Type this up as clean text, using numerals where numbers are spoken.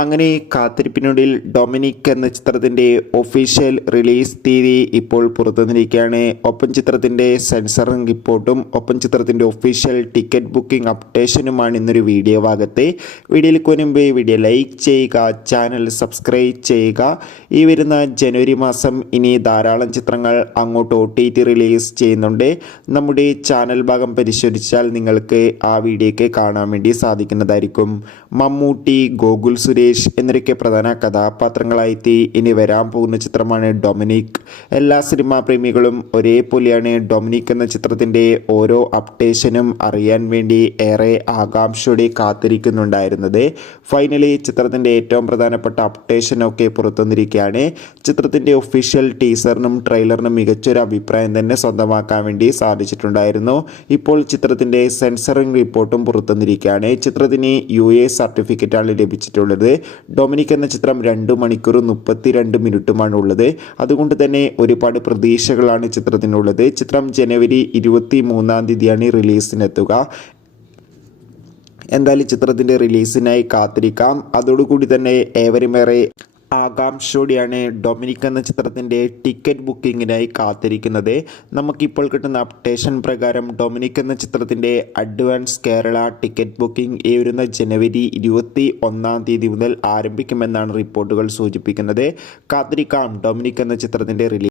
അങ്ങനെ കാത്തിരിപ്പിനുള്ളിൽ ഡൊമിനിക് എന്ന ചിത്രത്തിൻ്റെ ഒഫീഷ്യൽ റിലീസ് തീയതി ഇപ്പോൾ പുറത്തുവന്നിരിക്കുകയാണ്. ഒപ്പം ചിത്രത്തിൻ്റെ സെൻസറിംഗ് റിപ്പോർട്ടും ഒപ്പം ചിത്രത്തിൻ്റെ ഒഫീഷ്യൽ ടിക്കറ്റ് ബുക്കിംഗ് അപ്ഡേഷനുമാണ് ഇന്നൊരു വീഡിയോ ഭാഗത്ത്. വീഡിയോയിലേക്ക് മുൻപ് വീഡിയോ ലൈക്ക് ചെയ്യുക, ചാനൽ സബ്സ്ക്രൈബ് ചെയ്യുക. ഈ വരുന്ന ജനുവരി മാസം ഇനി ധാരാളം ചിത്രങ്ങൾ അങ്ങോട്ട് OTT റിലീസ് ചെയ്യുന്നുണ്ട്. നമ്മുടെ ചാനൽ ഭാഗം പരിശോധിച്ചാൽ നിങ്ങൾക്ക് ആ വീഡിയോയ്ക്ക് കാണാൻ വേണ്ടി സാധിക്കുന്നതായിരിക്കും. മമ്മൂട്ടി, ഗോകുൽ സുരേഷ് എന്നൊക്കെ പ്രധാന കഥാപാത്രങ്ങളായി ഇനി വരാൻ പോകുന്ന ചിത്രമാണ് ഡൊമിനിക്. എല്ലാ സിനിമാ പ്രേമികളും ഒരേപോലെയാണ് ഡൊമിനിക് എന്ന ചിത്രത്തിൻ്റെ ഓരോ അപ്ഡേഷനും അറിയാൻ വേണ്ടി ഏറെ ആകാംക്ഷയോടെ കാത്തിരിക്കുന്നുണ്ടായിരുന്നത്. ഫൈനലി ചിത്രത്തിൻ്റെ ഏറ്റവും പ്രധാനപ്പെട്ട അപ്ഡേഷനൊക്കെ പുറത്തുവന്നിരിക്കുകയാണ്. ചിത്രത്തിൻ്റെ ഒഫീഷ്യൽ ടീസറിനും ട്രെയിലറിനും മികച്ചൊരു അഭിപ്രായം തന്നെ സ്വന്തമാക്കാൻ വേണ്ടി സാധിച്ചിട്ടുണ്ടായിരുന്നു. ഇപ്പോൾ ചിത്രത്തിൻ്റെ സെൻസറിംഗ് റിപ്പോർട്ടും പുറത്തുവന്നിരിക്കുകയാണ്. ചിത്രത്തിന് UA സർട്ടിഫിക്കറ്റാണ് ലഭിച്ചിട്ടുള്ളത്. ഡൊമിനിക് എന്ന ചിത്രം 2 മണിക്കൂറും 32 മിനിറ്റുമാണ് ഉള്ളത്. അതുകൊണ്ട് തന്നെ ഒരുപാട് പ്രതീക്ഷകളാണ് ചിത്രത്തിനുള്ളത്. ചിത്രം ജനുവരി 23-ാം തീയതിയാണ് റിലീസിനെത്തുക. എന്തായാലും ചിത്രത്തിൻ്റെ റിലീസിനായി കാത്തിരിക്കാം. അതോടുകൂടി തന്നെ ഏവരുമേറെ ആകാംക്ഷയോടെയാണ് ഡൊമിനിക് എന്ന ചിത്രത്തിൻ്റെ ടിക്കറ്റ് ബുക്കിങ്ങിനായി കാത്തിരിക്കുന്നത്. നമുക്കിപ്പോൾ കിട്ടുന്ന അപ്ഡേഷൻ പ്രകാരം ഡൊമിനിക് എന്ന ചിത്രത്തിൻ്റെ അഡ്വാൻസ് കേരള ടിക്കറ്റ് ബുക്കിംഗ് ഈ വരുന്ന ജനുവരി 21-ാം തീയതി മുതൽ ആരംഭിക്കുമെന്നാണ് റിപ്പോർട്ടുകൾ സൂചിപ്പിക്കുന്നത്. കാത്തിരിക്കാം ഡൊമിനിക് എന്ന ചിത്രത്തിൻ്റെ റിലീസ്.